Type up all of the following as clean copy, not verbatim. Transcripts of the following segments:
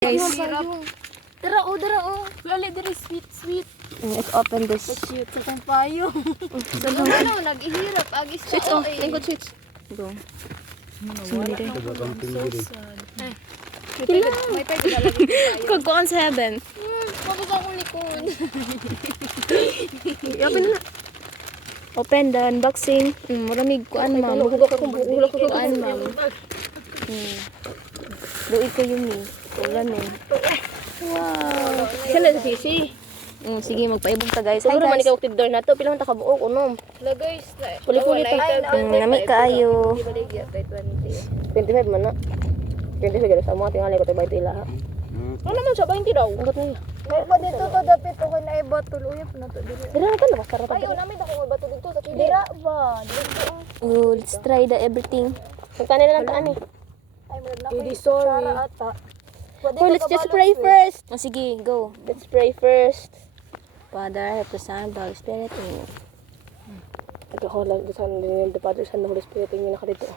Guys, Dara o. Lali diri sweet. let's open this. Cute sa tong payo. Sa ano naghihirap agis Switch ka on. Lingkod switch. Go. Sumili. May pwede lalagay ko payo. Kagkuhan sa heaven. Kapag akong likod. Open na. Open the unboxing. Maramig kuan ma'am. Kuan ma'am. Luwi ko yun eh. Ulan eh. Wow. Saan na sa sisi? Sige, magpaibog ta guys. Hi Siguro man guys. ikaw tidor na to. Pila man ta kabuok unom. La guys, Puli-puli ta. Nami kaayo. 25 man na. 25 gala sa mga tingali ko tayo ila ha. Ano naman siya 20 daw. Ang na. may pa dito to dapit okay na iba tuluyap na to diri. Dira na labas para ta. Ayo namin ako bato dito sa kilid. Dira ba? Dito. Oh, let's try the everything. Magkano na lang taan eh. Ay mo na. Hindi sorry. Ata. Oh, let's just pray first. Oh, sige, go. Let's pray first. Father, the Son, the Holy Spirit. Ako lang sa the Father, Son, the Holy Spirit yung nakalito.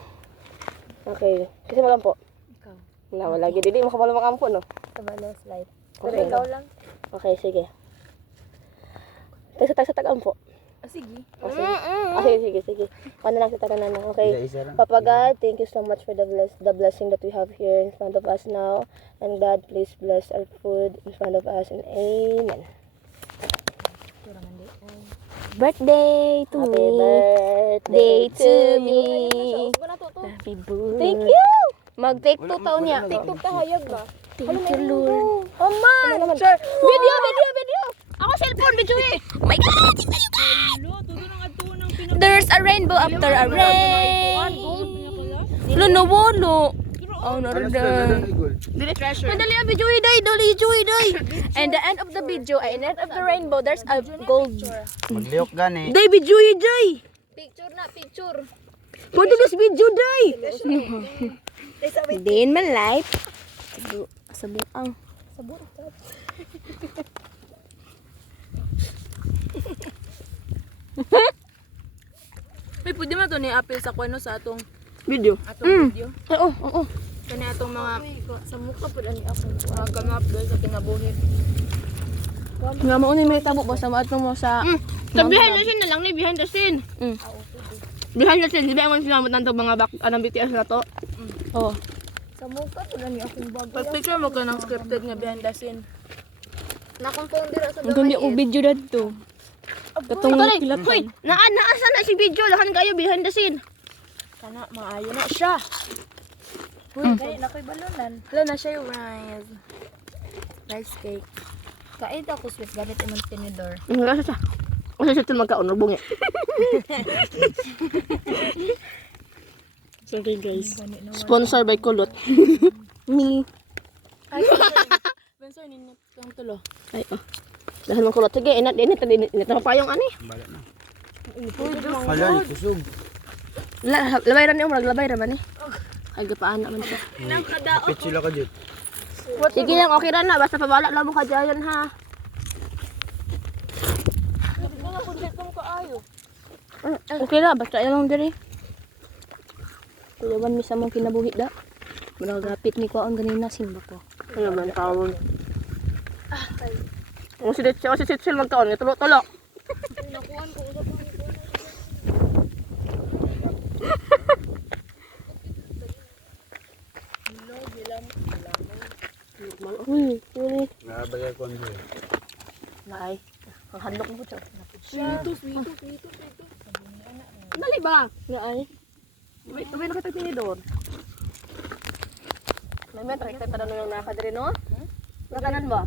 Okay. Kasi mo lang po. Ikaw. Na wala gid dili makabalo makampo no. Kabalo slide. Okay. Pero ikaw lang. Okay, sige. Tagsa tagaan po. Sige. Sige. Paano lang kita na okay. Papa God, thank you so much for the blessing that we have here in front of us now. And God, please bless our food in front of us. And amen. Birthday to Happy me. birthday to me. Happy birthday. Thank you! Mag-take 2 taon niya. TikTok ta hayag ba? Thank you, Lord. Oh man. Ano naman? Sure. Video! Ako cellphone, video eh! Oh my God! There's a rainbow after a rain. Luno-wolo. Oh, narada. Madali ang video day. And the end of the video, ay end of the rainbow, there's a gold. Magliok gani. Day, video day. Picture na, picture. Pwede this video day. Day in my life. Sa buang. May pwede man to ni apil sa kwano sa atong Video. video. Oo. Kani atong mga Sa mukha pud ani ako. mga ganap doon sa kinabuhi. Nga mo ni may tabo ba sa matong mo sa Sa behind the scene na lang ni, behind the scene. Behind the scene, di ba yung sinamot na ito mga anong BTS na to? Oh. Sa mukha pud ani akong bagay. Pag picture mo ka ng scripted nga behind the scene. Nakumpong dira sa Ang kundi ko video dito. Katong Hoy, kilatan. naasa na si video, lahan kayo behind the scene. Kana maayo na siya. Kaya na ko'y balunan. Hala na siya yung rice cake. Kain ako sweet ganit imong tinidor. Wala siya. Kasi siya ito magkaon, nagbungi. Sorry guys. Sponsor by Kulot. Me. Bensoy ninyo ang tulo. Ay, oh. Dahil ng Kulot. Sige, inat na mapayong ani. Hala, kusog. Labay rin yung maglabay rin ba ni? Ay, gapaan naman siya. Kapit sila ka dyan. Sige lang, okay rin na. Basta pabala lang mo ka dyan ha. Okay lang, basta yan lang diri. Kuyawan mi sa mong kinabuhi da. Malagapit ni ko ang ganina simba ko. Ano man tawon? Kung si Sitsil magkaon, tulo-tulo. Uy, sorry. Nakabagay ko ang buhay. Nay, ang handok mo siya. Sweet. Dali ba? Nga ay. Sabay na kita tinidor. May metro, ikay pa na yung nakadiri, no? Nakanan ba?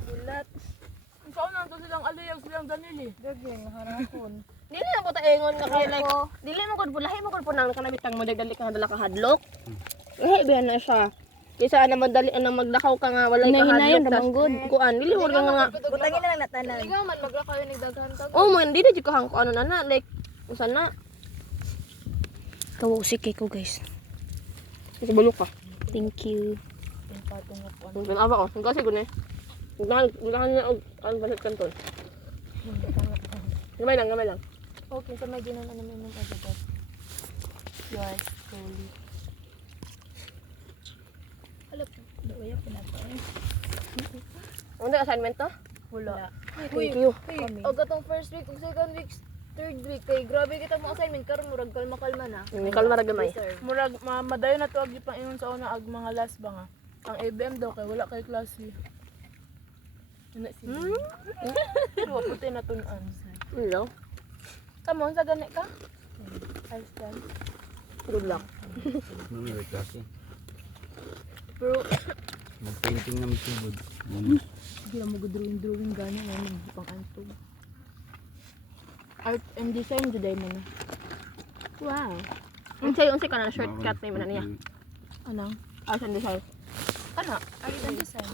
Saan na to silang aliyag silang danili. Gaging harapon. Dili na po taingon nga kay like, dili mo kun po lahi mo kun po nang kanabitang madagdali ka dala ka hadlok. Lahi biyan na siya. Kaysa na madali na maglakaw ka nga walay ka Hinahin-hinayon, hadlok. ramanggod. Kuan, dili mo ka nga. Butangin na lang natanan. Ikaw man maglakaw yung nagdaghan tag. Oh, man dili jud ko hang kuan na like usan na. Kawusik kay ko guys. Kasi bulok ka. Thank you. Ang aba ko, kasi gud ni. Unahan na og ang balit kanton. Gamay lang. Okay, sa may ginan ano naman pagdapat. Yours truly. Alam, dawaya pa na to. Ano yung assignment to? Wala. Thank you. O gatong first week, ug second week, third week, kay grabe kita mo assignment, karon murag kalma-kalma na. Kalma ra gamay. Murag madayon na to agi pang ingon sa una ag mga last ba nga. Ang ABM daw kay wala kay klase. Ina si. Pero puti na tun-an. Hello. Kamo sa gani ka? Ay, stand. Good luck. May klase. Pero Mag-painting na magtubod. hindi na mag-drawing gani ngayon pang antog. Art and design today mo na. Wow. Unsay ka na shortcut na yun na niya. Anang? Asa design. Kana? Art and design.